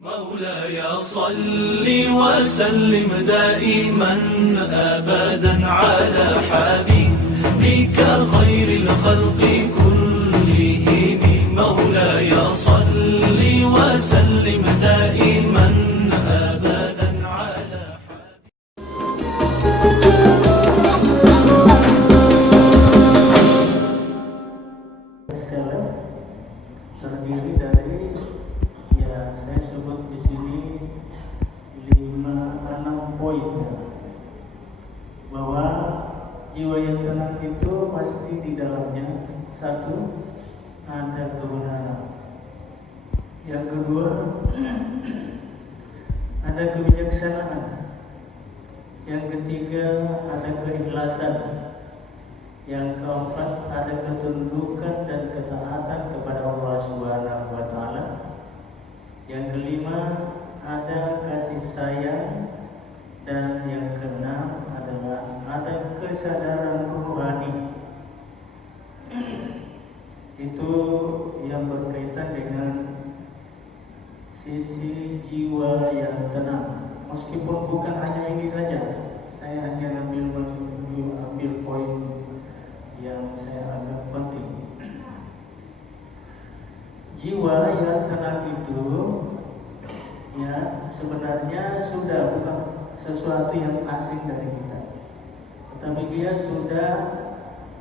مولاي صل وسلم دائما أبدا على حبيبك خير الخلق كلهم. مولاي صل وسلم دائما أبدا على Salaf terdiri dari, ya saya sebut di sini 5-6 poin, bahwa jiwa yang tenang itu pasti di dalamnya satu, ada kebenaran. Yang kedua, ada kebijaksanaan. Yang ketiga, ada keikhlasan. Yang keempat, ada ketundukan dan ketaatan kepada Allah Subhanahu wa taala. Yang kelima, ada kasih sayang. Dan yang keenam adalah ada kesadaran rohani. Itu yang berkaitan dengan sisi jiwa yang tenang. Meskipun bukan hanya ini saja, saya hanya ambil poin yang saya anggap penting. Jiwa yang tenang itu, ya sebenarnya sudah bukan sesuatu yang asing dari kita, tetapi dia sudah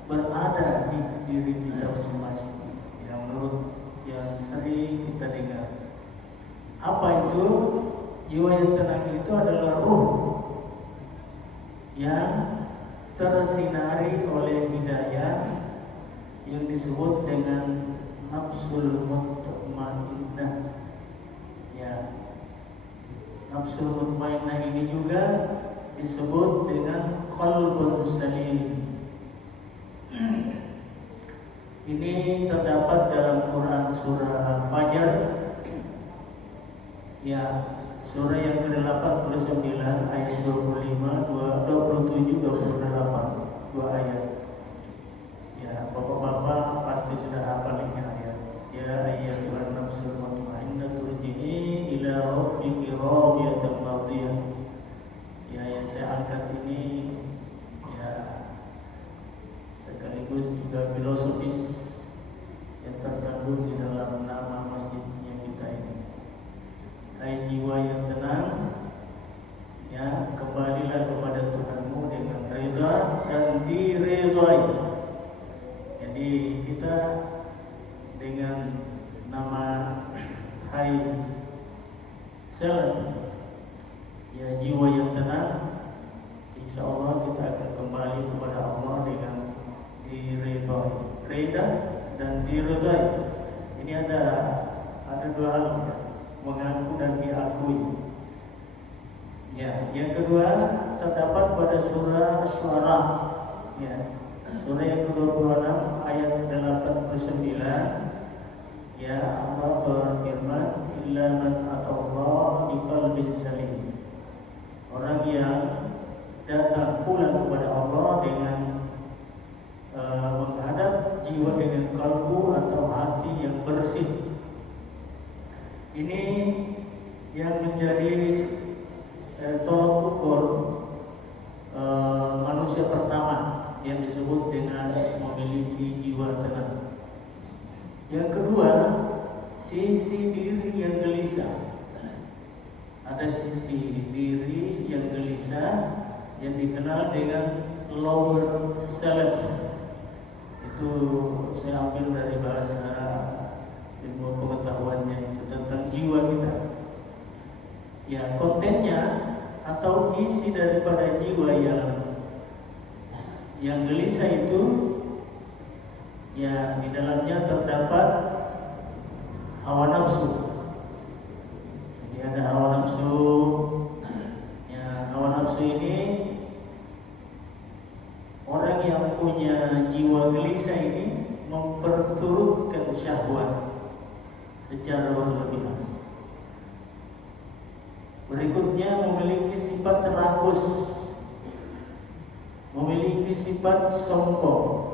berada di diri kita masing-masing. Yang menurut yang sering kita dengar, apa itu? Jiwa yang tenang itu adalah ruh yang tersinari oleh hidayah yang disebut dengan nafsul mutmainnah. Ya, nafsul mutmainnah ini juga disebut dengan qalbun salim. Ini terdapat dalam Quran surah Fajar, ya, surah yang ke-89 ayat 25, 27, 28, 2 ayat. Ya, bapak-bapak pasti sudah hafal ini ayat. Ya ayyatuhan nafsul mutmainnah turji'i ila rabbiki radiyatan mardiyah. Ya, yang saya angkat ini ya sekaligus juga filosofis yang terkandung di dalam nama masjidnya kita ini. Hai jiwa yang tenang, ya kembalilah kepada Tuhanmu dengan ridha dan diridhai. Jadi kita dengan nama Hai Salaf, ya jiwa yang tenang, insya Allah kita akan kembali kepada Allah dengan diridhai, ridha dan diridhai. Ini ada dua hal, ya, mengaku dan diakui. Ya, yang kedua terdapat pada surah Asy-Syu'ara, ya, surah yang ke-26 ayat 89. Ya, Allah berfirman, illa man atallaha biqalbin salim. Orang yang datang pulang kepada Allah dengan menghadap jiwa dengan kalbu atau hati yang bersih. Ini yang menjadi tolak ukur manusia pertama yang disebut dengan memiliki jiwa tenang. Yang kedua, sisi diri yang gelisah. Ada sisi diri yang gelisah yang dikenal dengan lower self. Itu saya ambil dari bahasa ilmu pengetahuannya, itu tentang jiwa kita. Ya, kontennya atau isi daripada jiwa yang gelisah itu, ya di dalamnya terdapat hawa nafsu. Jadi ada hawa nafsu. Ya, hawa nafsu ini, orang yang punya jiwa gelisah ini memperturutkan syahwat secara berlebihan. Berikutnya memiliki sifat rakus, memiliki sifat sombong.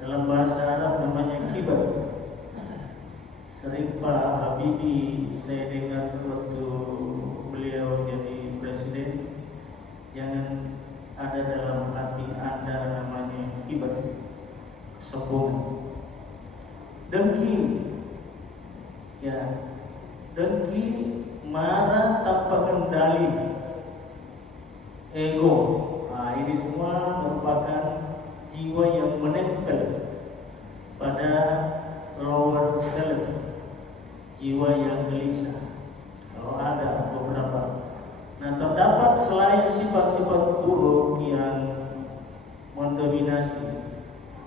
Dalam bahasa Arab namanya kibar. Sering Pak Habibie saya dengar waktu beliau jadi presiden, jangan ada dalam hati Anda namanya kibar, kesombongan, dengki, ya, dengki, marah tanpa kendali, ego. Nah, ini semua merupakan jiwa yang menempel pada lower self, jiwa yang gelisah. Kalau ada beberapa, nah terdapat selain sifat-sifat buruk yang mendominasi,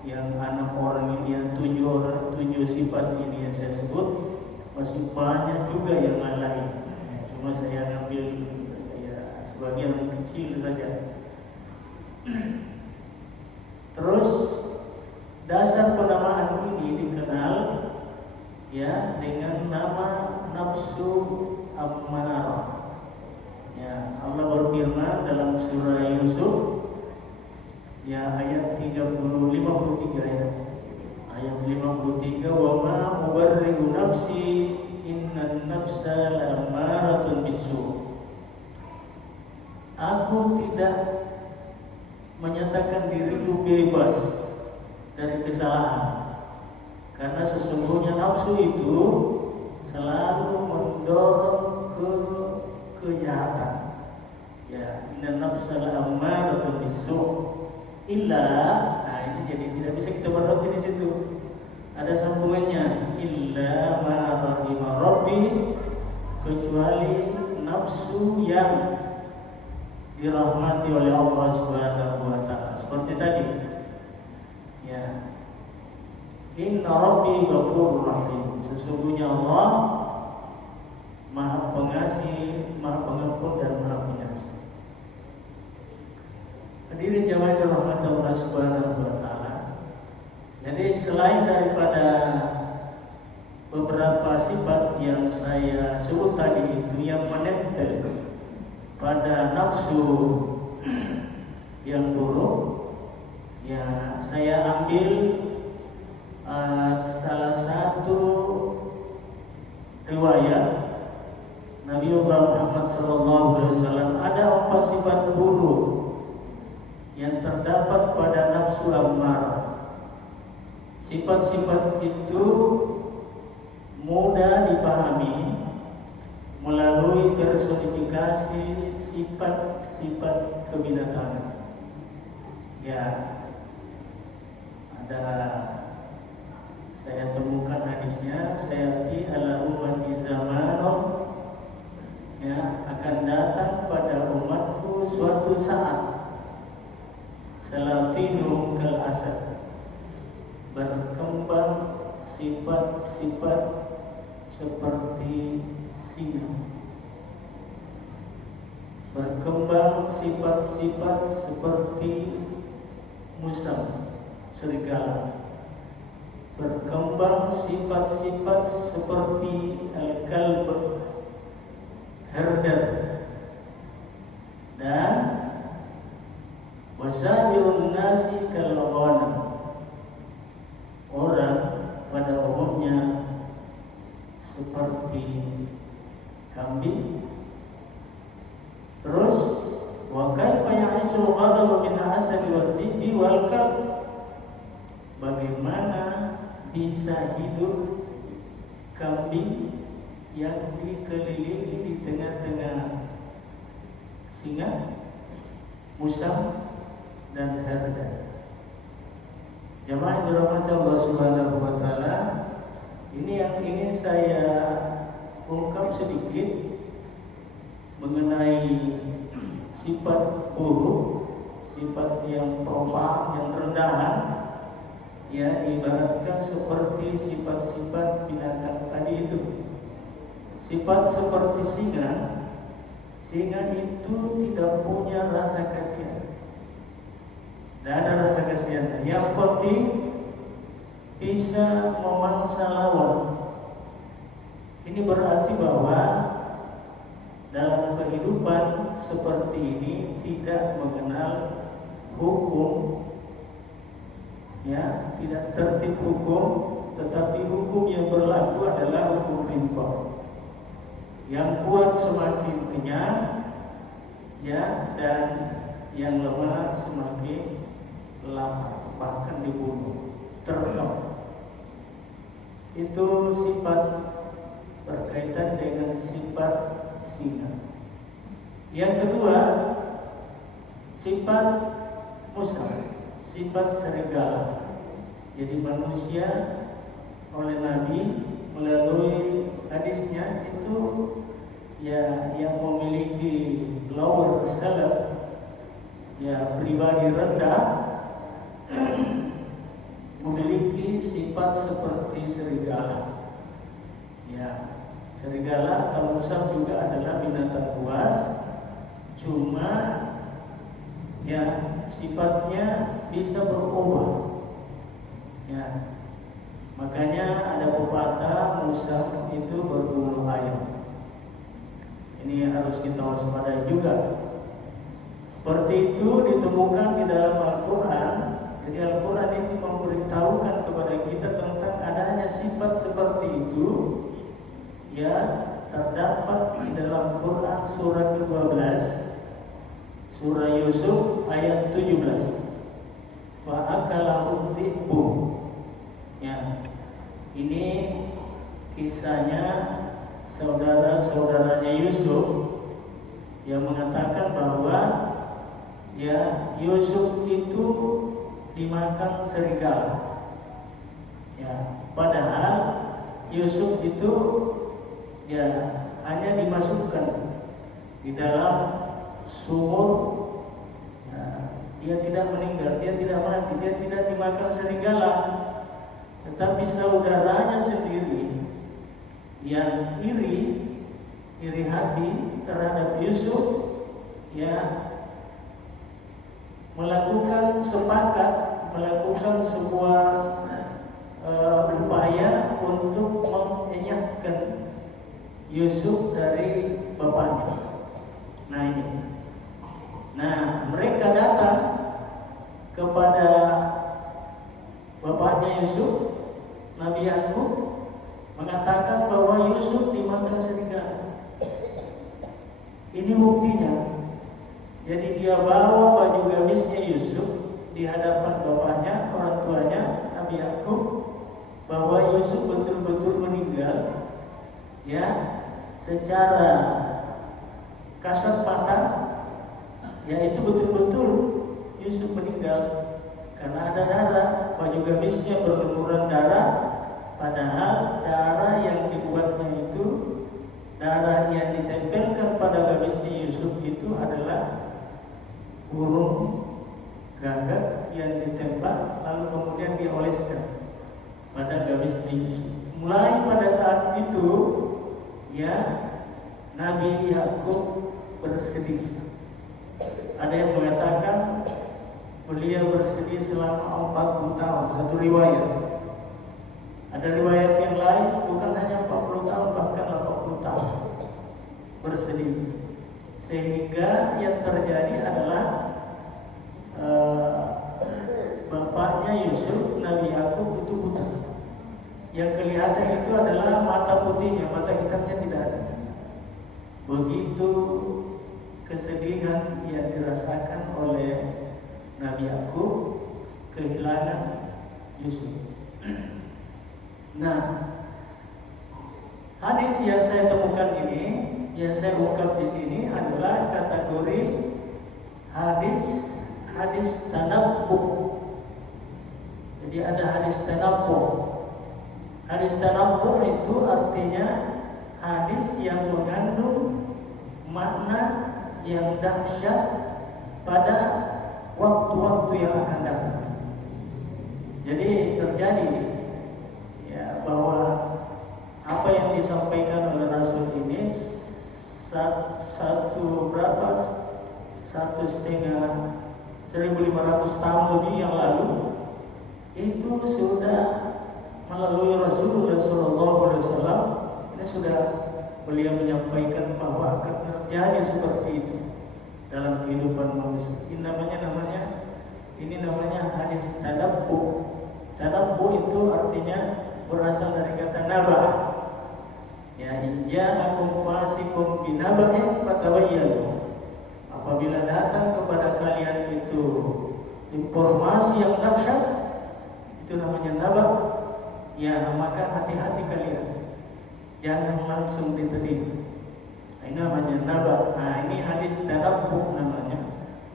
yang 6 orang ini, yang 7 sifat ini yang saya sebut, masih banyak juga yang lain. Cuma saya ambil ya sebagian kecil saja. Terus dasar penamaan ini dikenal ya dengan nama nafsu ammarah. Ya, Allah berfirman dalam surah Yusuf ya ayat 53 ya. Ayat 53, wa ma ubarri'u nafsi innan nafsa la'ammaratun bisu. Aku tidak menyatakan diriku bebas dari kesalahan, karena sesungguhnya nafsu itu selalu mendorong ke kejahatan. Ya, inna nafsa la'ammaratun bisu illa. Nah, ini jadi tidak bisa kita berhenti di situ. Ada sambungannya, illa ma rahima rabbi, kecuali nafsu yang dirahmati oleh Allah Subhanahu wa taala. Seperti tadi. Ya. Inna rabbi ghafurur rahim. Sesungguhnya Allah Maha Pengasih, Maha Pengampun dan Maha Penyayang. Hadirin jamaah dirahmati Allah Subhanahu wa taala. Jadi selain daripada beberapa sifat yang saya sebut tadi itu yang menempel pada nafsu yang buruk, ya saya ambil salah satu riwayat Nabi Muhammad SAW. Ada 4 sifat buruk yang terdapat pada nafsu ammarah. Sifat-sifat itu mudah dipahami melalui personifikasi sifat-sifat kebinatangan. Ya, ada saya temukan hadisnya, sayati ala ummati zamanun, ya, akan datang pada umatku suatu saat salatinu kal asad, berkembang sifat-sifat seperti singa, berkembang sifat-sifat seperti musang, serigala, berkembang sifat-sifat seperti al-kalb, herder, dan wasairun nasi kal ghanam, orang pada umumnya seperti kambing. Terus wa kaifa ya'isul ghadabu min asali wa dhibi wal kalb, bagaimana bisa hidup kambing yang dikelilingi di tengah-tengah singa, musang, dan herder. Jamaah dirahmati Allah Subhanahu wa taala, ini yang ingin saya ungkap sedikit mengenai sifat buruk, sifat yang propam, yang rendahan, ya, diibaratkan seperti sifat-sifat binatang tadi itu. Sifat seperti singa, singa itu tidak punya rasa kasihan. Tidak ada rasa kasihan. Yang penting bisa memangsa lawan. Ini berarti bahwa dalam kehidupan seperti ini tidak mengenal hukum, ya, tidak tertib hukum, tetapi hukum yang berlaku adalah hukum impor. Yang kuat semakin kenyang, ya, dan yang lemah semakin lapar, bahkan dibunuh, terkam. Itu sifat berkaitan dengan sifat singa. Yang kedua, sifat musa, sifat serigala. Jadi manusia oleh Nabi melalui hadisnya itu ya yang memiliki lower self, ya pribadi rendah, memiliki sifat seperti serigala. Ya, serigala atau musa juga adalah binatang buas, cuma ya sifatnya bisa berubah. Ya, makanya ada pepatah musa itu berbulu ayam. Ini harus kita waspadai juga. Seperti itu ditemukan di dalam Al-Quran. Jadi Al-Quran ini memberitahukan kepada kita tentang adanya sifat seperti itu, ya, terdapat di dalam Quran surah ke-12, surah Yusuf ayat 17. Fa'akalahu dhi'bu. Ya, ini kisahnya saudara-saudaranya Yusuf yang mengatakan bahwa ya Yusuf itu dimakan serigala. Ya, padahal Yusuf itu ya hanya dimasukkan di dalam sumur. Ya, dia tidak meninggal, dia tidak mati, dia tidak dimakan serigala. Tetapi saudaranya sendiri yang iri hati terhadap Yusuf, ya, melakukan sebuah upaya untuk mengenyahkan Yusuf dari bapaknya. Nah ini, mereka datang kepada bapaknya Yusuf, Nabi Yakub, mengatakan bahwa Yusuf dimakan serigala. Ini buktinya. Jadi dia bawa baju gamisnya Yusuf di hadapan bapaknya, orang tuanya, Nabi Yakub, bahwa Yusuf betul-betul meninggal, ya, secara kasat mata, ya itu betul-betul Yusuf meninggal karena ada darah, baju gamisnya berlumuran darah, padahal darah yang dibuatnya itu, darah yang ditempelkan pada gamisnya Yusuf itu adalah burung gagak yang ditembak lalu kemudian dioleskan pada gamisnya Yusuf. Mulai pada saat itu, ya, Nabi Yakub bersedih. Ada yang mengatakan beliau bersedih selama 40 tahun, satu riwayat. Ada riwayat yang lain bukan hanya 40 tahun, bahkan 80 tahun bersedih. Sehingga yang terjadi adalah bapaknya Yusuf, Nabi Yakub itu buta. Yang kelihatan itu adalah mata putihnya, mata hitamnya tidak ada. Begitu kesedihan yang dirasakan oleh Nabi Yakub kehilangan Yusuf. Nah, hadis yang saya temukan ini, yang saya ungkap di sini adalah kategori hadis tanabbuh. Jadi ada hadis tanabbuh. Hadis tanabbuh itu artinya hadis yang mengandung makna yang dahsyat pada waktu-waktu yang akan datang. Jadi terjadi, ya, bahwa apa yang disampaikan oleh Rasul ini 1,500 tahun lebih yang lalu itu sudah melalui Rasulullah SAW. Ini sudah beliau menyampaikan bahwa akan terjadi seperti itu dalam kehidupan manusia. Ini namanya hadis tadabbuh. Tadabbuh itu artinya berasal dari kata naba. Ya, in ja'akum fasiqun binaba'in fatabayyanu. Apabila datang kepada kalian itu informasi yang dahsyat, itu namanya naba, ya maka hati-hati kalian, jangan langsung diterima. Ini namanya naba. Nah, ini hadis tadabbur namanya.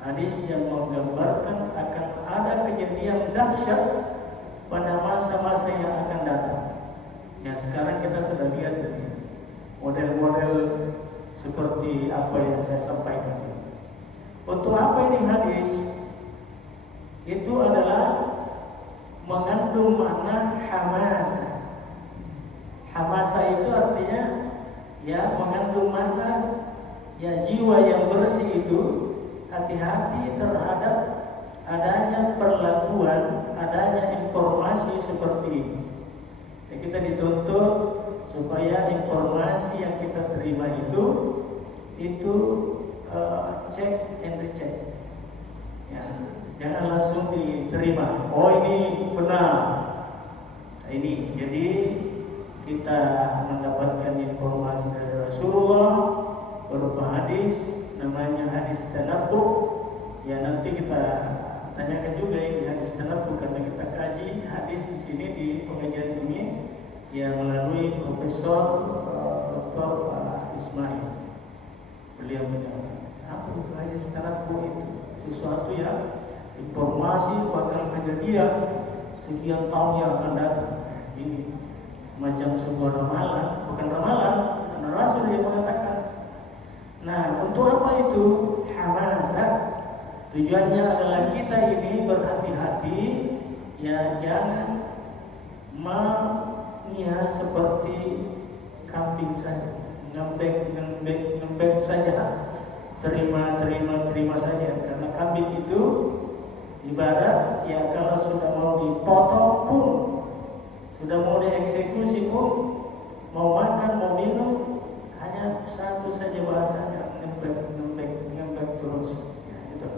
Hadis yang menggambarkan akan ada kejadian dahsyat pada masa-masa yang akan datang. Ya, sekarang kita sudah lihat ini model-model seperti apa yang saya sampaikan. Untuk apa ini hadis? Itu adalah mengandung makna hamasa. Hamasa itu artinya ya mengandung makna ya jiwa yang bersih itu hati-hati terhadap adanya perlakuan, adanya informasi seperti ini. Ya, kita dituntut supaya informasi yang kita terima itu check and recheck. Ya, jangan langsung diterima. Oh, ini benar. Nah, ini jadi kita mendapatkan informasi dari Rasulullah berupa hadis, namanya hadis tadabbur. Ya, nanti kita tanyakan juga ini hadis tadabbur karena kita kaji hadis di sini di pengajian ini ya melalui Profesor Dr. Ismail. Beliau menjelaskan apa itu hadis tadabbur itu sesuatu yang informasi bakal kejadian sekian tahun yang akan datang. Ini semacam sebuah ramalan, bukan ramalan, karena Rasul yang mengatakan. Nah, untuk apa itu hamasa? Tujuannya adalah kita ini berhati-hati, ya jangan seperti kambing saja, ngembek saja, terima saja. Karena kambing itu ibarat ya kalau sudah mau dipotong pun, sudah mau dieksekusi pun, mau makan, mau minum, hanya satu saja bahasanya, ngembek terus. Ya, itu.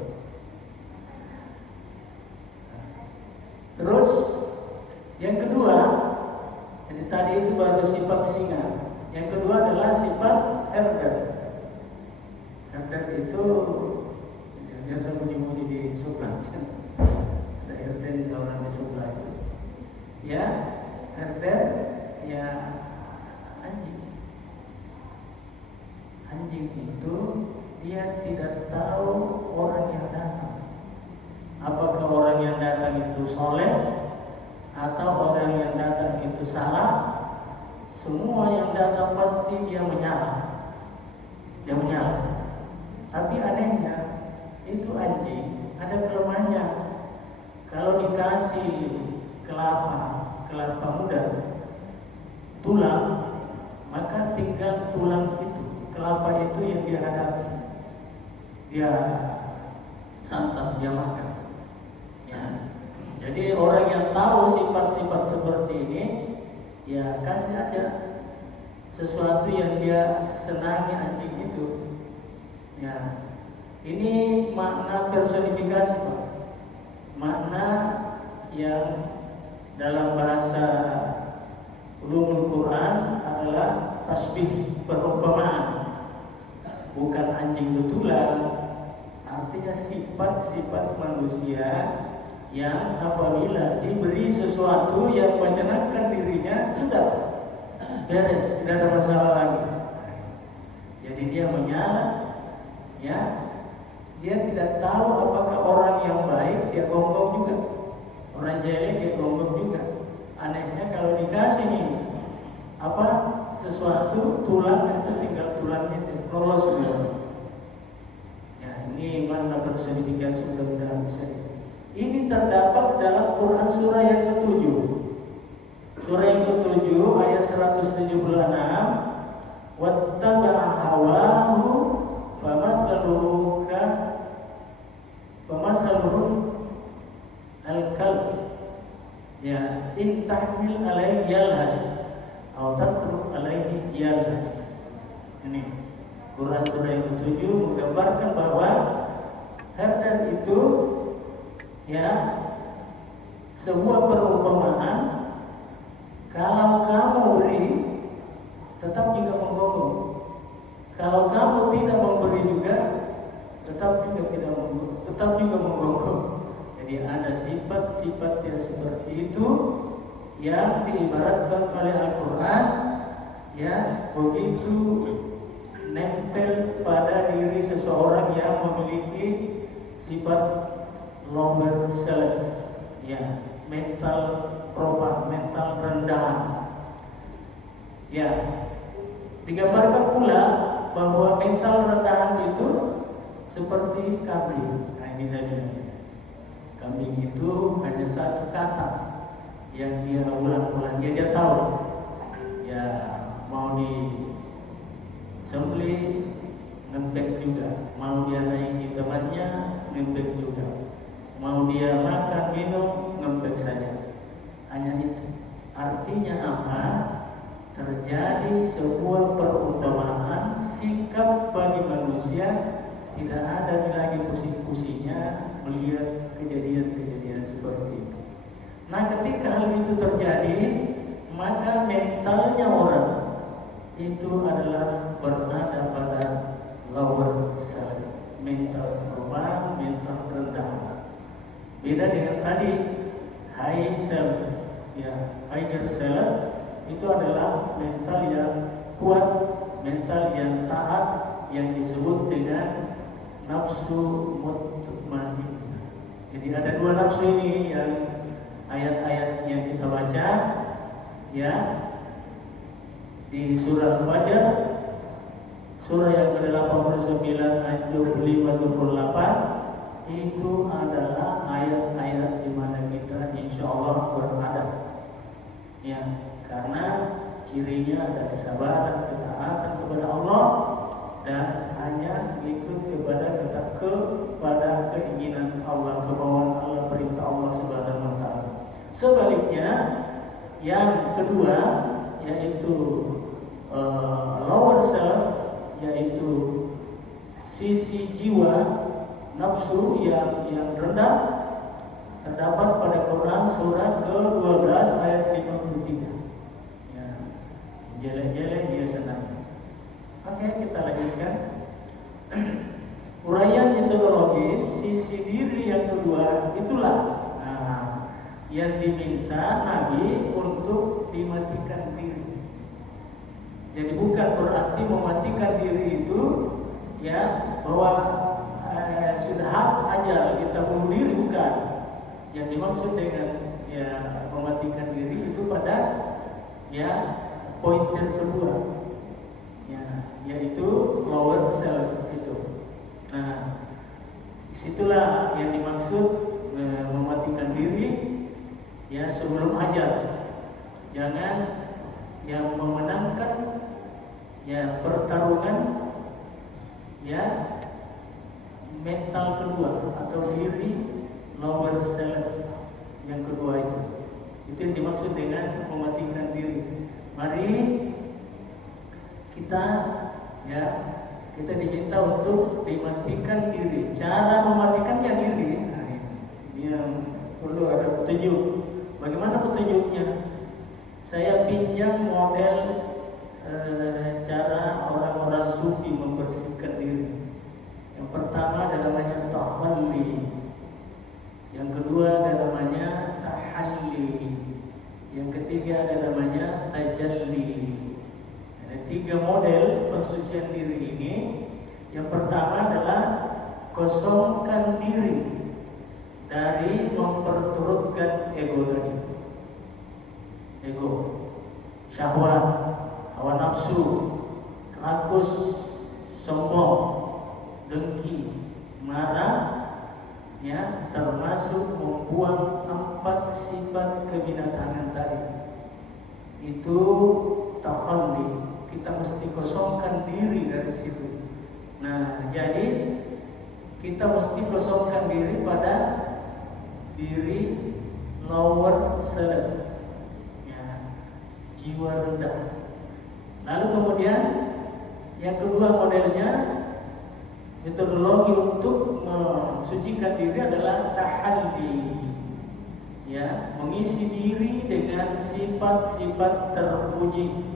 Terus yang kedua, jadi tadi itu baru sifat singa. Yang kedua adalah sifat herder. Herder itu ya, biasa muji-muji di sebelah sana. Ada herder orang di sebelah itu. Ya, herder ya anjing. Anjing itu dia tidak tahu orang yang datang. Apakah orang yang datang itu soleh atau orang yang datang itu salah? Semua yang datang pasti dia menyala. Tapi anehnya itu anjing ada kelemahannya. Kalau dikasih kelapa muda, tulang, maka tinggal tulang itu, kelapa itu yang dia hadapi, dia santap, dia makan. Ya. Jadi orang yang tahu sifat-sifat seperti ini, ya kasih aja sesuatu yang dia senangi anjing itu. Ya, ini makna personifikasi, Pak. Makna yang dalam bahasa ulumul Quran adalah tasbih, perumpamaan. Bukan anjing betulan, artinya sifat-sifat manusia yang apabila diberi sesuatu yang menyenangkan dirinya, sudah beres, tidak ada masalah lagi. Jadi dia menyala, ya, dia tidak tahu apakah orang yang baik, dia gonggong juga, orang jelek dia gonggong juga. Anehnya kalau dikasih nih sesuatu tulang itu, tinggal tulangnya itu lolos semua. Ya, ini mana personifikasi, mudah-mudahan bisa. Ini terdapat dalam Quran surah yang ke-7. Surah yang ke-7 ayat 176. Wattaba'a hawahu famathaluhu al-kalb. Ya, in tahmil alaihi yalhas atau tatruk alaihi yalhas. Ini Quran surah yang ke-7 menggambarkan bahwa herder itu ya sebuah perumpamaan Kalau kamu beri, tetap juga menggonggong. Kalau kamu tidak memberi juga, tetap juga menggonggong. Jadi ada sifat-sifat yang seperti itu yang diibaratkan oleh Al-Quran, ya, begitu nempel pada diri seseorang yang memiliki sifat lower self, ya, mental proper, mental rendahan. Ya, digambarkan pula bahwa mental rendahan itu seperti kambing. Nah, ini saya bilang, kambing itu hanya satu kata yang dia ulang-ulang, dia tahu, ya, mau disembelih ngempek juga, mau dia naiki temannya ngempek juga, mau dia makan minum ngempek saja. Hanya itu. Artinya apa? Terjadi sebuah perumpamaan sikap bagi manusia, tidak ada lagi pusing-pusingnya melihat kejadian-kejadian seperti itu. Nah, ketika hal itu terjadi, maka mentalnya orang itu adalah berada pada lower self, mental perubahan, mental rendah. Beda dengan tadi high self, ya, higher self itu adalah mental yang kuat, mental yang taat, yang disebut dengan nafsu mutmainnah. Jadi ada dua nafsu ini yang ayat-ayat yang kita baca, ya, di surah Al-Fajr, surah yang ke-89 ayat 25-28, itu adalah ayat-ayat di mana kita insya Allah berada, ya, karena cirinya ada kesabaran, ketaatan kepada Allah, dan hanya ikut kepada keinginan Allah, kemauan Allah, perintah Allah Subhanahu wa Ta'ala. Sebaliknya, yang kedua yaitu lower self, yaitu sisi jiwa nafsu yang rendah, terdapat pada Quran surah ke-12 ayat 53. Ya, jelek-jelek dia senang. Oke, kita lanjutkan. Uraian metodologis sisi diri yang kedua itulah yang diminta Nabi untuk dimatikan diri. Jadi bukan berarti mematikan diri itu, ya, bahwa sudah hak ajal kita bunuh diri, bukan. Yang dimaksud dengan, ya, mematikan diri itu pada, ya, pointer kedua, ya, yaitu lower self itu. Nah, situlah yang dimaksud mematikan diri, ya, sebelum ajal. Jangan yang memenangkan, ya, pertarungan, ya, mental kedua atau diri lower self yang kedua itu. Itu yang dimaksud dengan mematikan diri. Mari kita, ya, kita diminta untuk dimatikan diri. Cara mematikannya diri, nah, ini yang perlu ada petunjuk. Bagaimana petunjuknya? Saya pinjam model cara orang-orang sufi membersihkan diri. Yang pertama ada namanya tahalli, yang kedua ada namanya tahalli, yang ketiga ada namanya tajalli. Ada 3 model pensucian diri ini. Yang pertama adalah kosongkan diri dari memperturutkan ego tadi. Ego, syahwat, hawa nafsu, rakus, sombong, dengki, marah, ya, termasuk membuang 4 sifat kebinatangan tadi. Itu takhalli. Kita mesti kosongkan diri dari situ. Nah, jadi kita mesti kosongkan diri pada diri lower self, ya, jiwa rendah. Lalu kemudian yang kedua modelnya, metodologi untuk mensucikan diri adalah tahalli, ya, mengisi diri dengan sifat-sifat terpuji.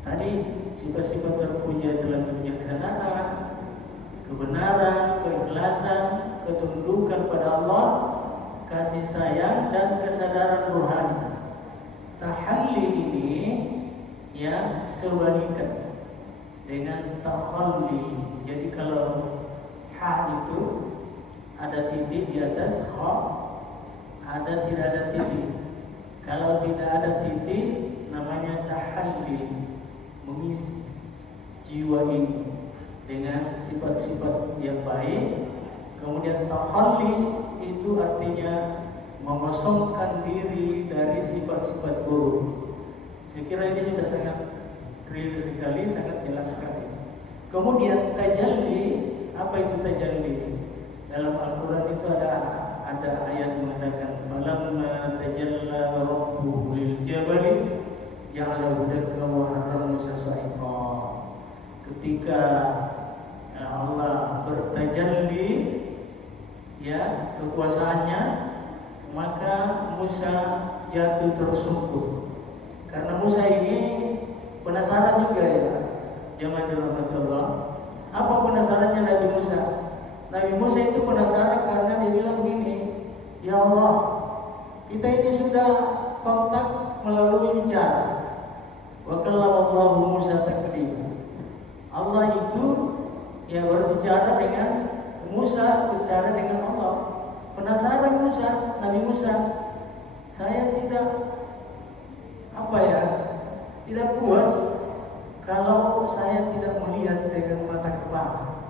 Tadi sifat-sifat terpuji adalah kebijaksanaan, kebenaran, keikhlasan, ketundukan pada Allah, kasih sayang, dan kesadaran rohani. Tahalli ini ya sebalikan dengan takhalli. Jadi kalau ha itu ada titik di atas kha, tidak ada titik. Kalau tidak ada titik namanya tahalli, mengisi jiwa ini dengan sifat-sifat yang baik. Kemudian takhalli itu artinya mengosongkan diri dari sifat-sifat buruk. Saya kira ini sudah sangat real sekali, sangat jelas sekali. Kemudian tajalli, apa itu tajalli? Dalam Al-Quran itu ada ayat mengatakan falamma tajalla rabbuhu lil jabali ja'alahu dakka wa harra Musa sa'iqa. Ketika Allah bertajalli ya kekuasaannya, maka Musa jatuh tersungkur. Karena Musa ini penasaran juga ya, zaman dirahmati Allah. Apa penasarannya Nabi Musa? Nabi Musa itu penasaran karena dia bilang begini, ya Allah, kita ini sudah kontak melalui bicara. Wa kallamallahu Musa taklima. Allah itu ya berbicara dengan Musa, bicara dengan Allah. Penasaran Musa, Nabi Musa, saya tidak tidak puas kalau saya tidak melihat dengan mata kepala.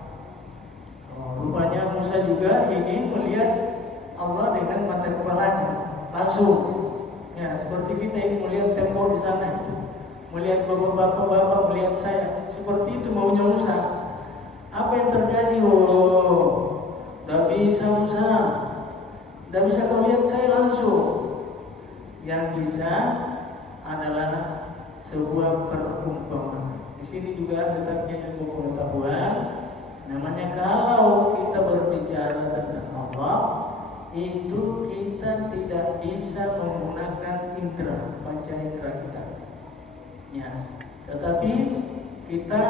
Rupanya Musa juga ingin melihat Allah dengan mata kepalanya langsung. Ya, seperti kita ini melihat tembok di sana, melihat bapak-bapak melihat saya. Seperti itu maunya Musa. Apa yang terjadi? Tidak bisa Musa. Tidak bisa kau lihat saya langsung. Yang bisa adalah sebuah perumpamaan. Di sini juga letaknya ilmu pengetahuan. Namanya kalau kita berbicara tentang Allah, itu kita tidak bisa menggunakan indera, panca indera kita. Ya, tetapi kita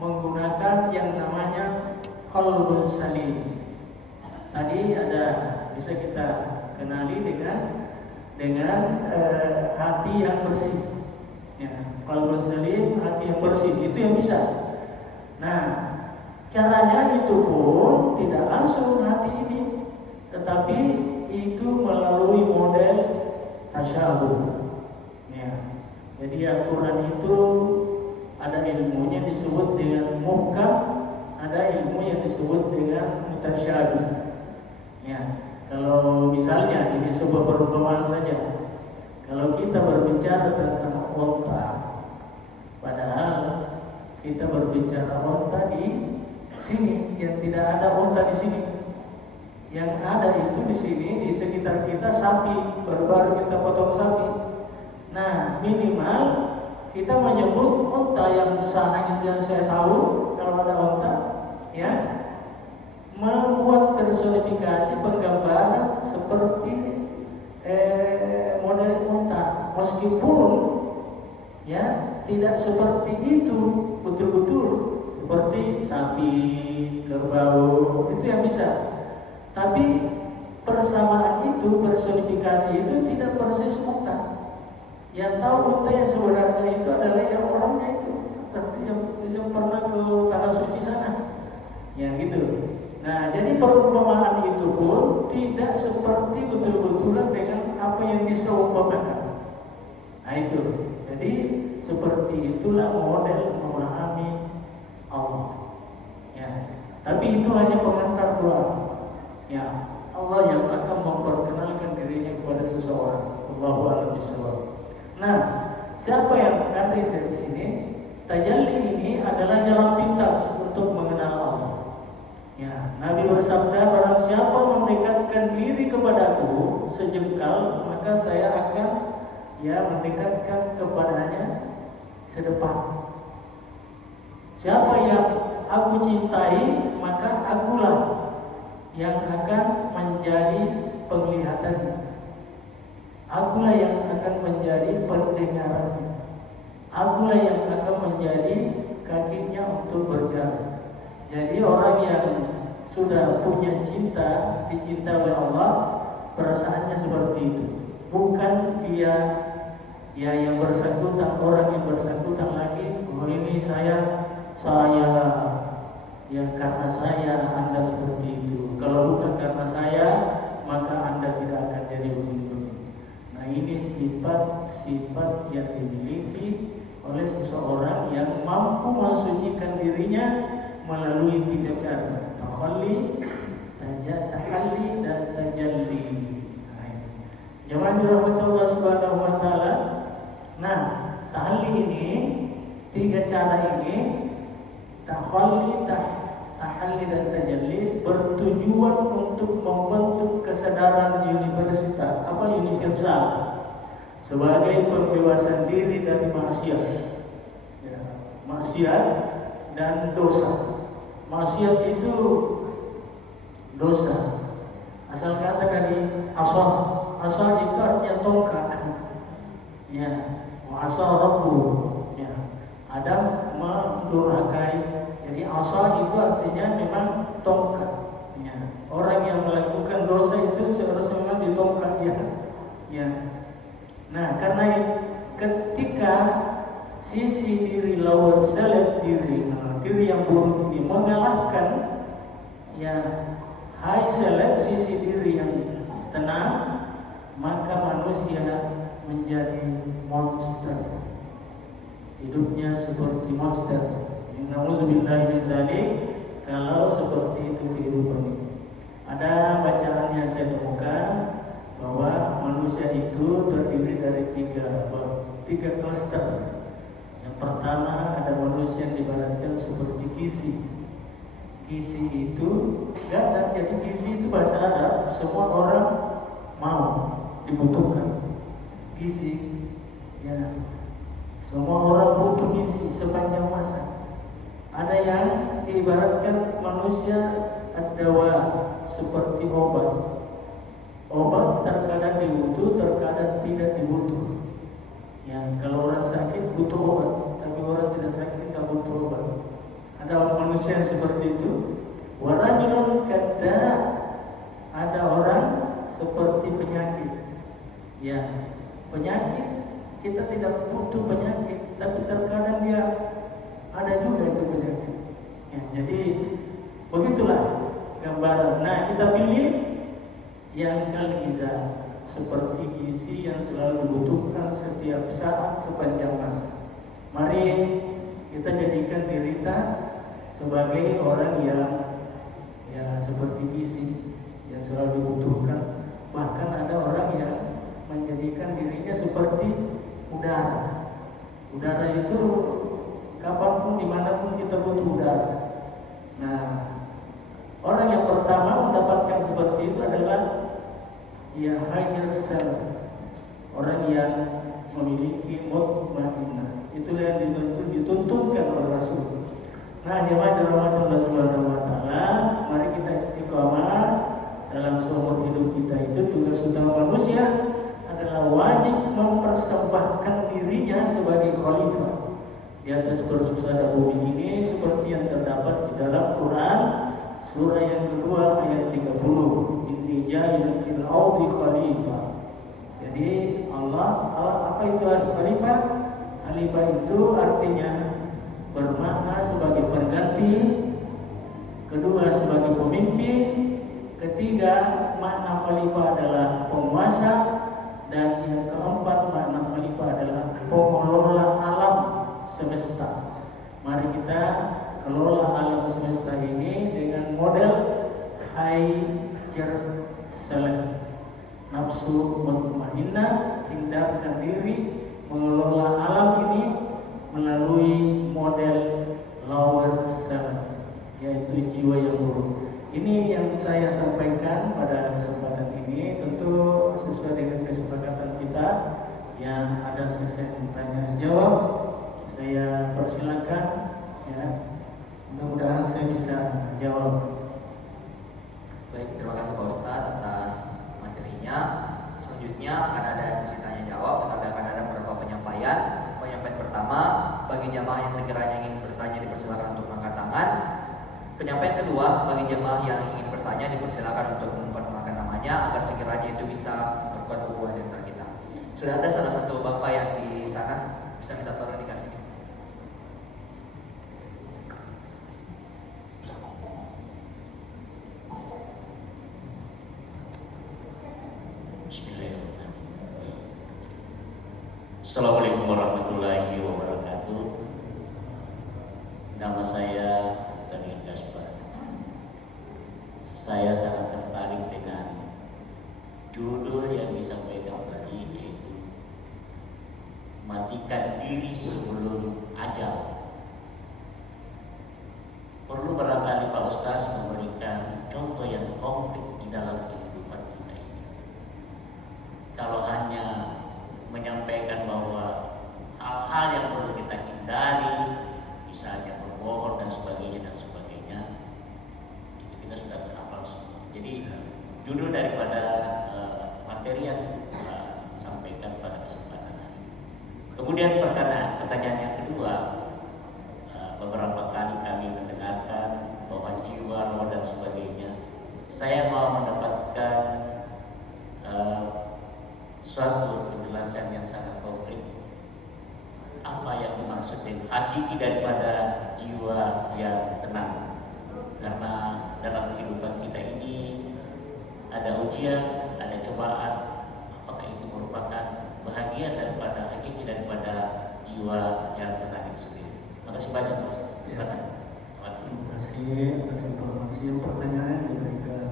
menggunakan yang namanya qalbun salim. Tadi bisa kita kenali dengan hati yang bersih. Ya, qalbun salim, hati yang bersih, itu yang bisa. Nah, caranya itu pun tidak langsung hati ini, tetapi itu melalui model tasyabuh. Ya, jadi Al-Quran itu ada ilmunya disebut dengan muhkam, ada ilmu yang disebut dengan mutasyabih. Ya, kalau misalnya ini sebuah perumpamaan saja, kalau kita berbicara tentang onta, padahal kita berbicara onta di sini, yang tidak ada onta di sini. Yang ada itu di sini, di sekitar kita sapi, baru-baru kita potong sapi. Nah, minimal kita menyebut onta yang sana yang saya tahu, kalau ada onta, ya, membuat personifikasi penggambaran seperti model onta, meskipun ya tidak seperti itu betul-betul, seperti sapi, kerbau, itu yang bisa. Tapi persamaan itu, personifikasi itu tidak persis onta. Yang tahu onta yang sebenarnya itu adalah yang orangnya itu, yang pernah ke tanah suci sana, ya gitu. Nah, jadi perumpamaan itu pun tidak seperti betul-betulan dengan apa yang diseumpamakan. Nah itu, jadi seperti itulah model memahami Allah. Ya, tapi itu hanya pengantar doang. Ya, Allah yang akan memperkenalkan dirinya kepada seseorang. Allahu a'lam bishawab. Nah, siapa yang kata dari sini? Tajalli ini adalah jalan pintas untuk mengenal Allah. Ya, Nabi bersabda, barang siapa mendekatkan diri kepadaku sejengkal, maka saya akan mendekatkan kepadanya sedepan. Siapa yang aku cintai, maka akulah yang akan menjadi penglihatannya. Akulah yang akan menjadi pendengarannya. Akulah yang akan menjadi kakinya untuk berjalan. Jadi orang yang sudah punya cinta, dicinta oleh Allah, perasaannya seperti itu. Bukan dia yang bersangkutan, orang yang bersangkutan lagi, oh ini saya ya karena saya Anda seperti itu. Kalau bukan karena saya, maka Anda tidak akan jadi begini. Nah, ini sifat-sifat yang dimiliki oleh seseorang yang mampu mensucikan dirinya melalui 3 cara: takhalli, tahalli, dan tajalli. Jemaah dirahmati Allah Subhanahu wa taala. Nah, tahalli ini, 3 cara ini, takhalli, tahalli, dan tajalli, bertujuan untuk membentuk kesadaran universal sebagai pembebasan diri dari maksiat, ya, maksiat dan dosa. Maksiat itu dosa, asal kata dari asal itu artinya tongkat, ya, wa asal rabbu, ya, Adam mendurhakai. Jadi asal itu artinya memang tongkat, ya. Orang yang melakukan dosa itu seharusnya memang ditongkat dia, ya. Nah, karena ketika sisi diri lawan seleb diri yang buruk ini mengalahkan, ya, hai seleb sisi diri yang tenang, maka manusia menjadi monster. Hidupnya seperti monster. Nauzubillahi min dzalik. Kalau seperti itu kehidupan ini. Ada bacaan yang saya temukan bahwa manusia itu terdiri dari tiga klaster. Yang pertama, ada manusia yang diibaratkan seperti gizi. Gizi itu gasat. Jadi gizi itu bahasa Arab, semua orang mau, dibutuhkan gizi, ya. Semua orang butuh gizi sepanjang masa. Ada yang diibaratkan manusia ad-dawa, seperti obat. Obat terkadang dibutuh, terkadang tidak dibutuh. Ya, kalau orang sakit butuh obat, tapi orang tidak sakit tidak butuh obat. Ada manusia yang seperti itu. Warajulun kada, ada orang seperti penyakit. Ya, penyakit kita tidak butuh penyakit, tapi terkadang dia ada juga itu penyakit. Ya, jadi begitulah gambaran. Nah, kita pilih yang kal-giza, seperti gizi yang selalu dibutuhkan setiap saat sepanjang masa. Mari kita jadikan diri kita sebagai orang yang, ya, seperti gizi yang selalu dibutuhkan. Bahkan ada orang yang menjadikan dirinya seperti udara. Udara itu kapanpun, dimanapun kita butuh udara. Nah, orang yang pertama mendapatkan seperti itu adalah, ya, higher self, orang yang memiliki mutmainnah. Itulah yang dituntutkan oleh Rasul. Nah, jemaah dirahmati Allah Subhanahu wa taala, mari kita istiqamah dalam seumur hidup kita. Itu tugas utama manusia adalah wajib mempersembahkan dirinya sebagai khalifah di atas persusada bumi ini, seperti yang terdapat di dalam Quran surah yang kedua ayat 30. Inni ja'ilun fil ardi khalifah. Jadi Allah, apa itu khalifah? Khalifah itu artinya bermakna sebagai pengganti, kedua sebagai pemimpin, ketiga makna khalifah adalah penguasa, dan yang keempat makna khalifah adalah pengelola alam semesta. Mari kita kelola alam semesta ini dengan model higher self, nafsu mutmainnah, hindarkan diri mengelola alam ini melalui model lower self, yaitu jiwa yang buruk. Ini yang saya sampaikan pada kesempatan ini, tentu sesuai dengan kesepakatan kita yang ada sesi tanya jawab. Saya persilakan, ya. Mudah-mudahan saya bisa jawab. Baik, terima kasih Pak Ustadz atas materinya. selanjutnya akan ada sesi tanya jawab, tetapi akan ada beberapa penyampaian. Penyampaian pertama, bagi jamaah yang sekiranya ingin bertanya dipersilakan untuk mengangkat tangan. Penyampaian kedua, bagi jamaah yang ingin bertanya dipersilakan untuk memperkenalkan namanya agar sekiranya itu bisa memperkuat hubungan di antara kita. Sudah ada salah satu bapak yang di sana, bisa minta tolong dikasih. Bismillahirrahmanirrahim. Assalamualaikum warahmatullahi wabarakatuh. Nama saya Daniel Gaspar. Saya sangat tertarik dengan judul yang disampaikan tadi, yaitu matikan diri sebelum ajal. Perlu barangkali Pak Ustaz memberikan contoh yang konkret di dalam kehidupan kita ini. Kalau hanya menyampaikan bahwa hal-hal yang perlu kita hindari, misalnya berbohong dan sebagainya, itu kita sudah terhafal semua. Jadi judul daripada materi yang sampaikan pada kesempatan hari ini. Kemudian pertanyaan yang kedua, beberapa kali kami mendengarkan bahwa jiwa, roh dan sebagainya. Saya mau mendapatkan suatu penjelasan yang sangat konkret, apa yang dimaksud dengan hakiki daripada jiwa yang tenang. Karena dalam kehidupan kita ini ada ujian, ada cobaan. Apakah itu merupakan bahagian daripada hakiki daripada jiwa yang tenang itu sendiri? Makasih banyak Mas. Silakan. Terima kasih atas informasi yang pertanyaan yang diberikan.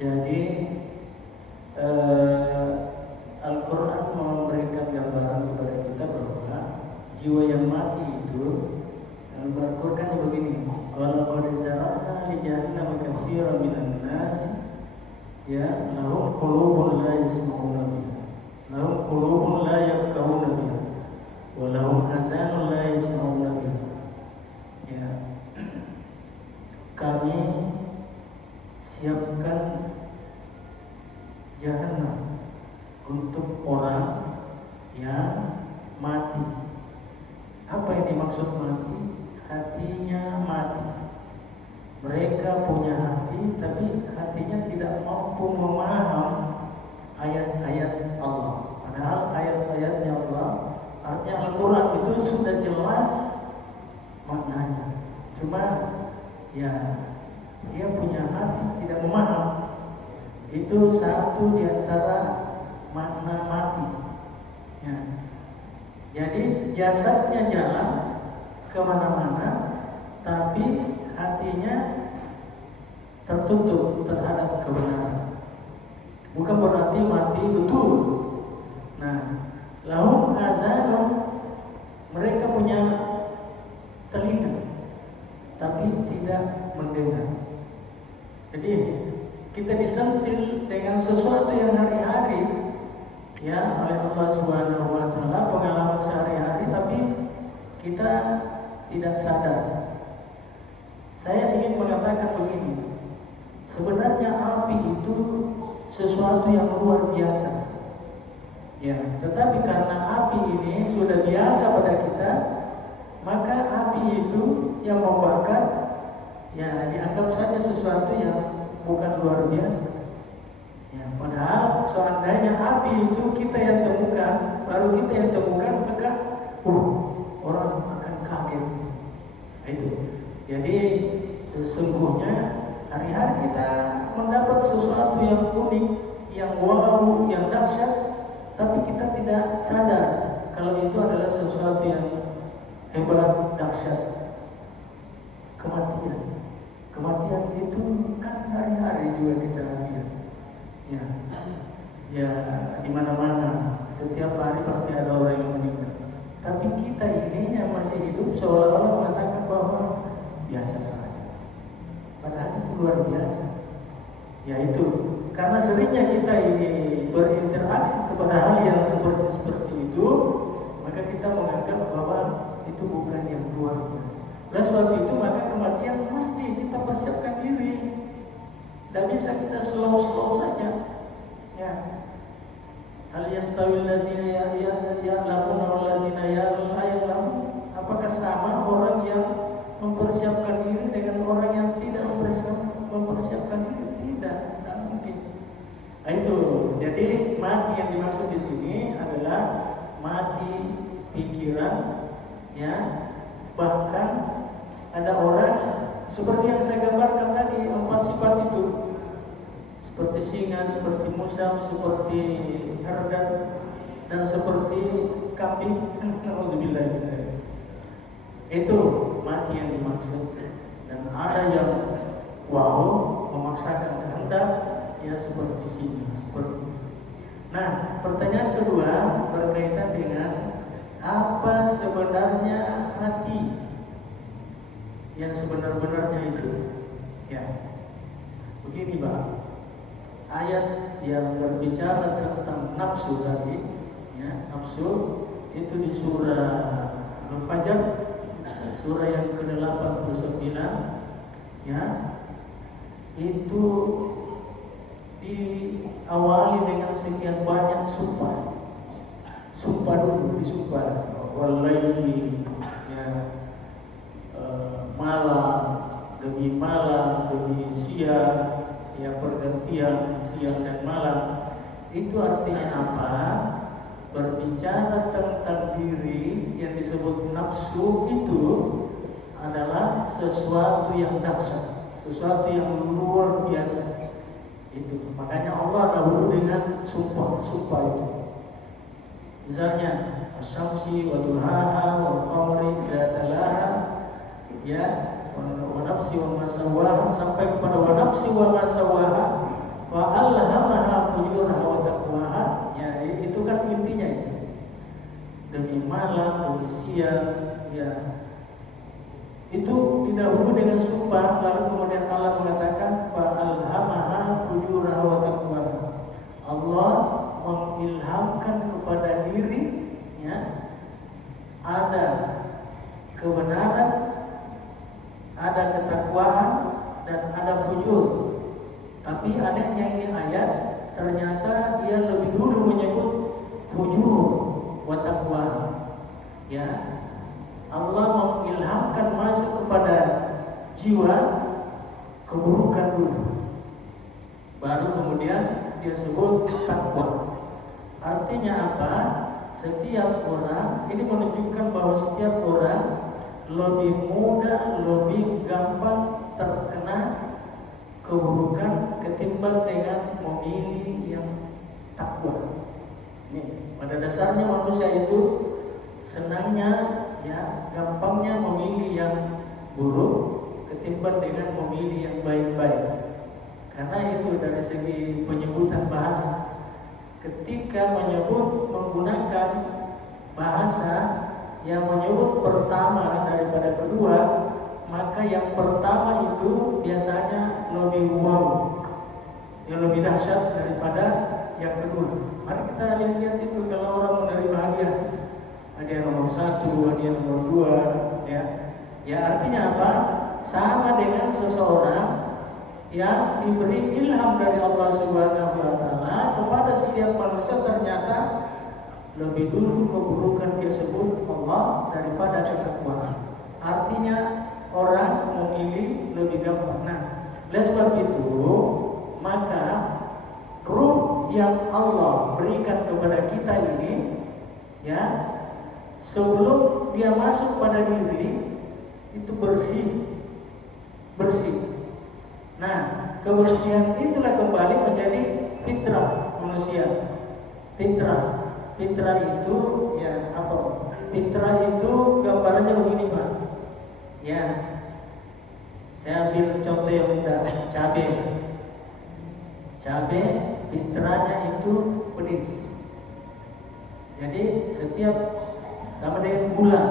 Jadi Al-Quran memberikan gambaran kepada kita bahwa jiwa yang mati itu, Al-Quran begini, walaqad zara'na li jahannama katsiran minan nas ya lahum qulubun la yasma'una biha, lahum qulubun la yafqahuna biha, wa lahum azanun la yasma'una biha. Ya, kami siapkan jahanam untuk orang yang mati. Apa yang dimaksud mati? Hatinya mati. Mereka punya hati, tapi hatinya tidak mampu memaham ayat-ayat Allah. Padahal ayat-ayatnya Allah, artinya Al-Quran itu sudah jelas maknanya. Cuma ya dia punya hati tidak memaham. Itu satu di antara makna mati. Ya. Jadi jasadnya jalan kemana-mana, tapi hatinya tertutup terhadap kebenaran. Bukan berarti mati betul. Nah, lahum azanun, mereka punya telinga, tapi tidak mendengar. Jadi kita disentil dengan sesuatu yang hari-hari ya oleh Allah Subhanahu wa taala, pengalaman sehari-hari, tapi kita tidak sadar. Saya ingin mengatakan begini, sebenarnya api itu sesuatu yang luar biasa. Ya, tetapi karena api ini sudah biasa pada kita, maka api itu yang membakar ya dianggap saja sesuatu yang bukan luar biasa. Ya, padahal seandainya api itu kita yang temukan, baru kita yang temukan, maka orang akan kaget. Itu. Jadi sesungguhnya hari-hari kita mendapat sesuatu yang unik, yang wow, yang dahsyat, tapi kita tidak sadar kalau itu adalah sesuatu yang hebat, dahsyat. Kematian itu kan hari-hari juga kita lihat. Ya di mana-mana, setiap hari pasti ada orang yang meninggal. Tapi kita ini yang masih hidup seolah-olah mengatakan bahwa biasa saja. Padahal itu luar biasa. Yaitu karena seringnya kita ini berinteraksi kepada hal yang seperti itu, maka kita menganggap bahwa itu bukan yang luar biasa. Oleh sebab itu maka kematian mesti kita persiapkan diri. Tidak bisa kita slow saja. Ya, Hal yastawil ladzina ya'lamuna wal ladzina la ya'lamun? Apakah sama orang yang mempersiapkan diri dengan orang yang tidak mempersiapkan diri? Tidak mungkin. Nah, itu. Jadi mati yang dimaksud di sini adalah mati pikiran, ya. Bahkan ada orang seperti yang saya gambarkan tadi, 4 sifat itu, seperti singa, seperti musang, seperti herdan, dan seperti kambing. Alhamdulillah. Itu mati yang dimaksud. Dan ada yang memaksakan kehendak, ya seperti singa, seperti itu. Nah, pertanyaan kedua berkaitan dengan apa sebenarnya hati yang sebenar-benarnya itu. Ya, begini Pak, ayat yang berbicara tentang nafsu tadi, ya, nafsu itu di surah Al-Fajr, surah yang ke-89, ya, itu diawali dengan sekian banyak sumpah. Sumpah dulu, disumpah wallahi, ya, malam demi siang, ya, pergantian siang dan malam. Itu artinya apa? Berbicara tentang diri yang disebut nafsu itu adalah sesuatu yang dahsyat, sesuatu yang luar biasa. Itu makanya Allah dahulu dengan sumpah itu. Misalnya asy-syamsi wa duhaha wal qamari idza talaha, ya, wa nafsi wa ma sawaha, sampai kepada wa nafsi wa ma sawaha fa alhamaha fujuraha wa taqwaha. Ya, itu kan intinya itu. Demi malam, demi siang, ya. Itu didahului dengan sumpah, lalu kemudian Allah mengatakan fa alhamaha fujuraha wa taqwaha. Allah mengilhamkan kepada diri, ya, ada kebenaran, ada ketakwaan, dan ada fujur. Tapi anehnya ini ayat ternyata dia lebih dulu menyebut fujur wa taqwaha. Ya, Allah mengilhamkan masuk kepada jiwa keburukan dulu, baru kemudian dia sebut takwa. Artinya apa? Setiap orang, ini menunjukkan bahwa setiap orang lebih mudah, lebih gampang terkena keburukan ketimbang dengan memilih yang takwa. Ini pada dasarnya manusia itu senangnya, ya, gampangnya memilih yang buruk ketimbang dengan memilih yang baik-baik. Karena itu dari segi penyebutan bahasa, ketika menggunakan bahasa yang menyebut pertama daripada kedua, maka yang pertama itu biasanya lebih yang lebih dahsyat daripada yang kedua. Mari kita lihat itu kalau orang menerima hadiah nomor 1, hadiah nomor 2, ya. Ya, artinya apa? Sama dengan seseorang yang diberi ilham dari Allah Subhanahu wa taala kepada setiap manusia, ternyata lebih dulu keburukan dia sebut Allah daripada ketakwaan. Artinya orang memilih lebih gampang. Nah, oleh sebab itu, maka ruh yang Allah berikan kepada kita ini, ya, sebelum dia masuk pada diri itu bersih. Nah, kebersihan itulah kembali menjadi fitrah manusia. Fitrah itu, ya, apa? Fitrah itu gambarannya begini, Pak. Ya, saya ambil contoh yang mudah, cabai. Cabai fitrahnya itu pedas. Jadi setiap sama dengan gula,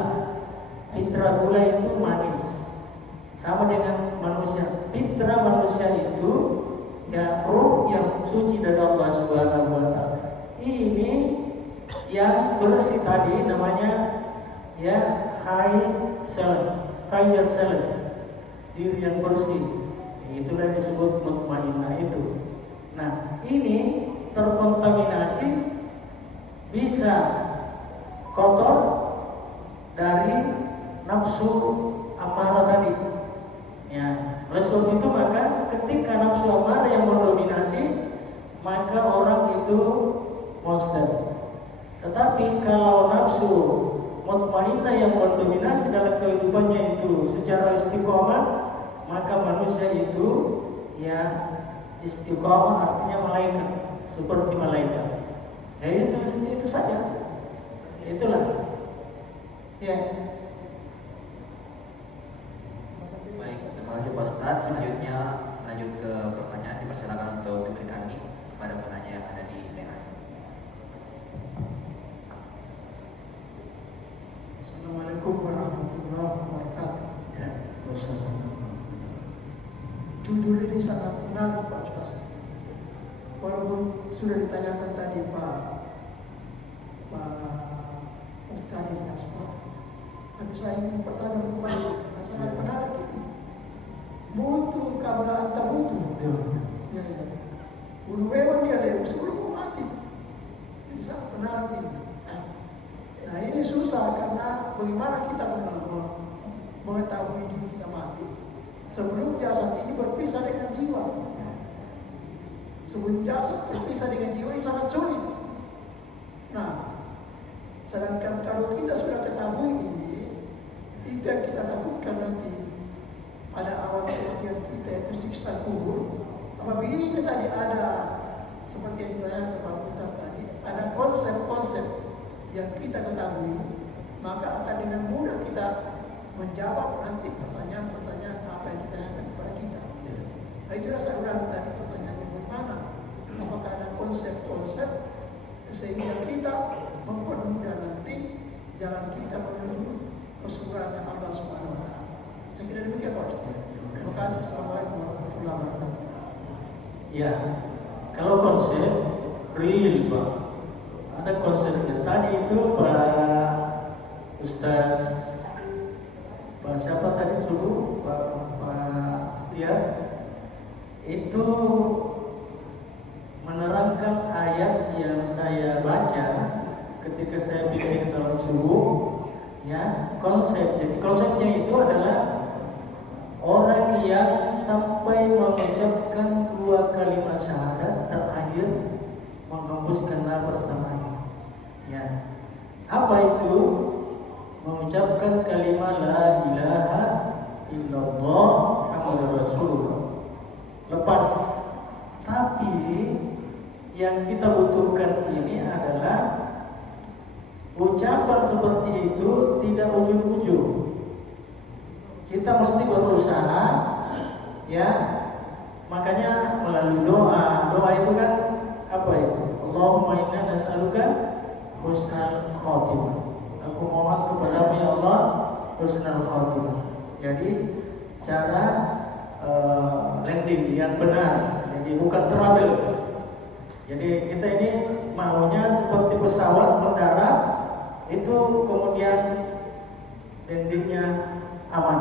fitrah gula itu manis. Sama dengan manusia, fitrah manusia itu, ya, ruh yang suci dari Allah Subhanahu wa taala. Ini yang bersih tadi namanya, ya, higher self, diri yang bersih. Itulah yang disebut mutmainnah itu. Nah, ini terkontaminasi bisa kotor dari nafsu amarah tadi. Ya, oleh sebab itu maka ketika nafsu amarah yang mendominasi, maka orang itu monster. Tetapi kalau nafsu mutmainnah yang mendominasi dalam kehidupannya itu secara istiqomah, maka manusia itu ya istiqomah, artinya malaikat, seperti malaikat. Ya itu saja. Itulah. Ya. Baik, terima kasih Pak Ustadz. Selanjutnya lanjut ke pertanyaan, dipersilakan untuk diberikan mic kepada penanya yang ada di tengah. Assalamualaikum warahmatullahi wabarakatuh. Ya, Judul ini sangat menarik Pak Ustaz. Walaupun sudah ditanyakan tadi Pak Muhtadi Asma, tapi saya ingin bertanya kembali karena sangat menarik ini. Mutu kabla anta mutu. Ya. Ulu memang dia lewat sebelum mau mati. Jadi sangat menarik ini. Nah ini susah karena bagaimana kita mengetahui diri kita mati sebelum jasad ini berpisah dengan jiwa. Sebelum jasad berpisah dengan jiwa ini sangat sulit. Nah, sedangkan kalau kita sudah ketahui ini, itu yang kita takutkan nanti pada awal kematian kita itu siksa kubur. Apabila tadi ada seperti yang ditanyakan Pak Muhtar tadi, ada konsep-konsep yang kita ketahui, maka akan dengan mudah kita menjawab nanti pertanyaan-pertanyaan apa yang ditanyakan kepada kita. Nah, itu saya ulang tadi pertanyaannya bagaimana? Apakah ada konsep-konsep sehingga kita mempermudah nanti jalan kita menuju ke surganya Allah Subhanahu wa taala. Saya kira demikian Pak Ustaz. Terima kasih. Assalamualaikum warahmatullahi wabarakatuh. Ya, kalau konsep real Pak, ada konsepnya. Tadi itu Pak Ustaz, Pak siapa tadi suruh Pak Tiar itu menerangkan ayat yang saya baca ketika saya bimbing salat subuh. Ya, jadi konsepnya itu adalah orang yang sampai mengucapkan 2 kalimat syahadat terakhir menghembuskan nafas terakhir. Ya, apa itu? Mengucapkan kalimat la ilaha illallah Muhammadur Rasulullah. Lepas. Tapi yang kita butuhkan ini adalah ucapan seperti itu tidak ujug-ujug. Kita mesti berusaha, ya. Makanya melalui doa. Doa itu kan apa itu? Allahumma inna nas'aluka husnal khatimah. Aku mohon kepadamu ya Allah husnal khatimah. Jadi cara landing yang benar. Jadi bukan travel. Jadi kita ini maunya seperti pesawat mendarat itu kemudian landingnya aman.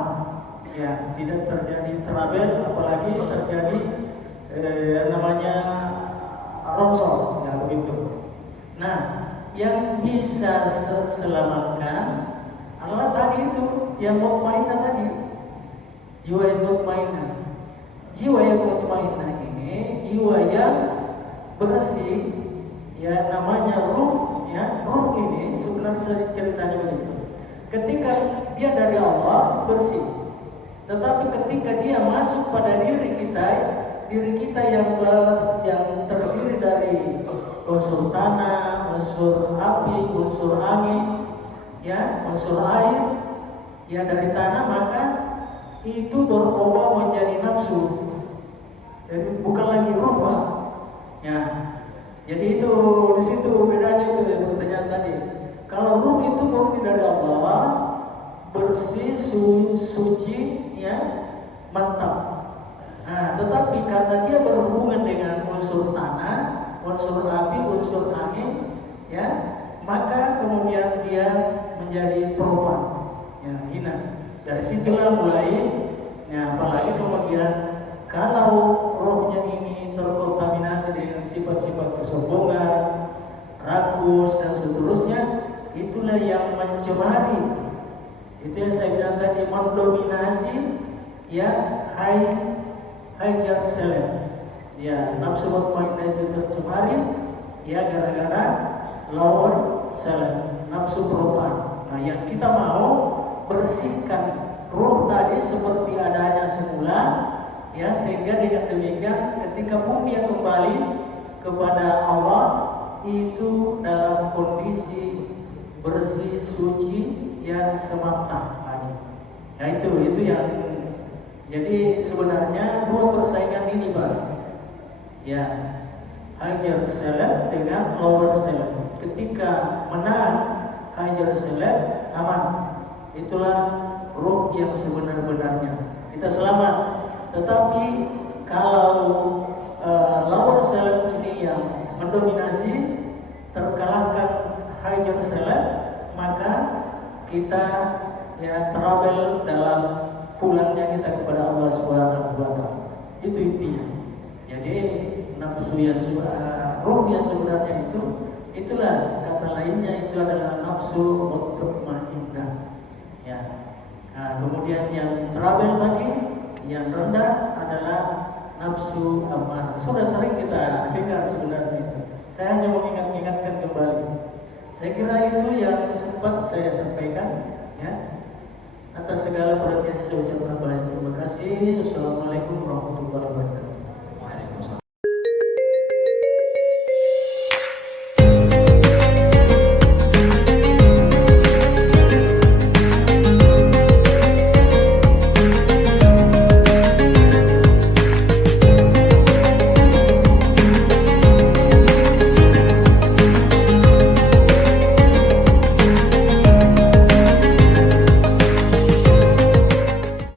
Ya, tidak terjadi travel, apalagi terjadi namanya longsor, ya begitu. Nah, yang bisa selamatkan adalah tadi itu yang mutmainnah tadi, jiwa yang mutmainnah. Jiwa yang mutmainnah ini jiwa yang bersih, ya namanya ruh, ya ruh ini sebenarnya ceritanya begitu. Ketika dia dari Allah bersih, tetapi ketika dia masuk pada diri kita yang terdiri dari unsur tanah, unsur api, unsur angin, ya unsur air, ya dari tanah, maka itu berubah menjadi nafsu. Jadi bukan lagi ruh, Pak. Ya. Jadi itu di situ bedanya itu ya, pertanyaan tadi. Kalau ruh itu murni dari Allah, bersih, suci, ya, mantap. Nah, tetapi karena dia berhubungan dengan unsur tanah, unsur api, unsur angin, ya, maka kemudian dia menjadi perupan, ya, hina. Dari situlah mulai, ya, apalagi kemudian kalau rohnya ini terkontaminasi dengan sifat-sifat kesombongan, rakus dan mencemari. Itu yang saya bilang tadi, mendominasi ya hajar selef. Ya, nafsu mutmainnah itu tercemari ya gara-gara lawan selef, nafsu perempuan. Nah, yang kita mau bersihkan ruh tadi seperti adanya semula, ya, sehingga dengan demikian ketika pun dia kembali kepada Allah itu dalam kondisi bersih, suci, ya, semata lagi. Nah itu yang jadi sebenarnya dua persaingan ini, Pak. Ya, hajar selef dengan lower selef. Ketika menang hajar selef, aman. Itulah ruh yang sebenar-benarnya. Kita selamat. Tetapi kalau lower self ini yang mendominasi, terkalahkan hajar self, maka kita ya travel dalam pulangnya kita kepada Allah Subhanahu wa Ta'ala. Itu intinya. Jadi nafsu yang ruh yang sebenarnya itulah kata lainnya itu adalah nafsu mutmainnah. Ya. Nah, kemudian yang travel tadi, yang rendah adalah nafsu amarah. Sudah sering kita dengar sebenarnya itu. Saya hanya mengingatkan kembali. Saya kira itu yang sempat saya sampaikan. Ya. Atas segala perhatian saya ucapkan banyak terima kasih. Assalamualaikum warahmatullahi wabarakatuh.